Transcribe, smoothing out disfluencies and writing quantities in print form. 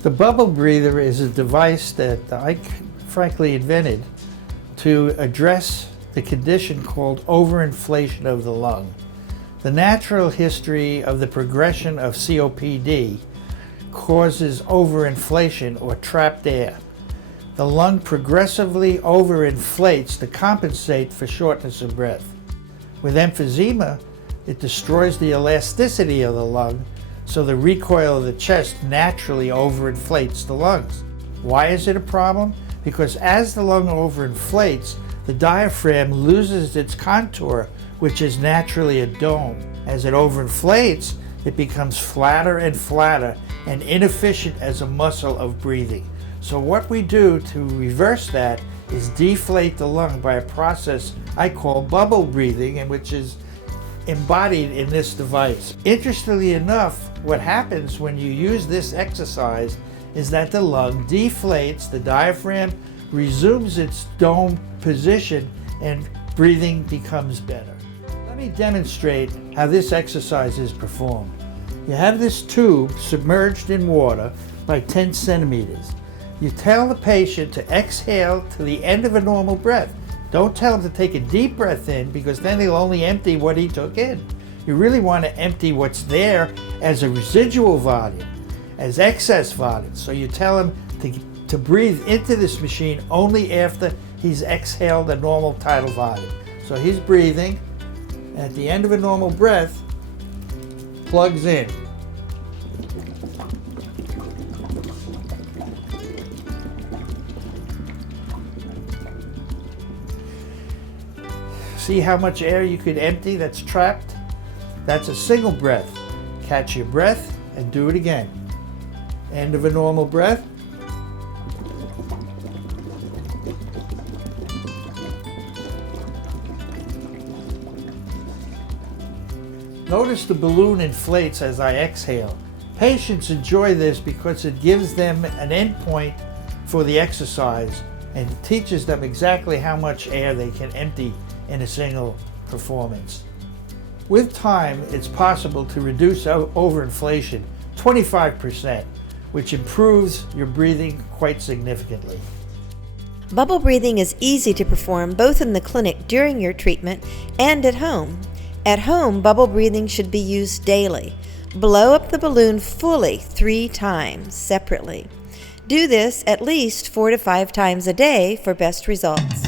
The bubble breather is a device that I frankly invented to address the condition called overinflation of the lung. The natural history of the progression of COPD causes overinflation or trapped air. The lung progressively overinflates to compensate for shortness of breath. With emphysema, it destroys the elasticity of the lung, so the recoil of the chest naturally overinflates the lungs. Why is it a problem? Because as the lung overinflates, the diaphragm loses its contour, which is naturally a dome. As it overinflates, it becomes flatter and flatter and inefficient as a muscle of breathing. So what we do to reverse that is deflate the lung by a process I call bubble breathing, and which is embodied in this device. Interestingly enough, what happens when you use this exercise is that the lung deflates, the diaphragm resumes its dome position, and breathing becomes better. Let me demonstrate how this exercise is performed. You have this tube submerged in water by 10 centimeters. You tell the patient to exhale to the end of a normal breath. Don't tell him to take a deep breath in, because then he'll only empty what he took in. You really want to empty what's there as a residual volume, as excess volume. So you tell him to breathe into this machine only after he's exhaled a normal tidal volume. So he's breathing, and at the end of a normal breath, plugs in. See how much air you could empty that's trapped? That's a single breath. Catch your breath and do it again. End of a normal breath. Notice the balloon inflates as I exhale. Patients enjoy this because it gives them an endpoint for the exercise and teaches them exactly how much air they can empty in a single performance. With time, it's possible to reduce overinflation 25%, which improves your breathing quite significantly. Bubble breathing is easy to perform both in the clinic during your treatment and at home. At home, bubble breathing should be used daily. Blow up the balloon fully 3 times separately. Do this at least 4 to 5 times a day for best results.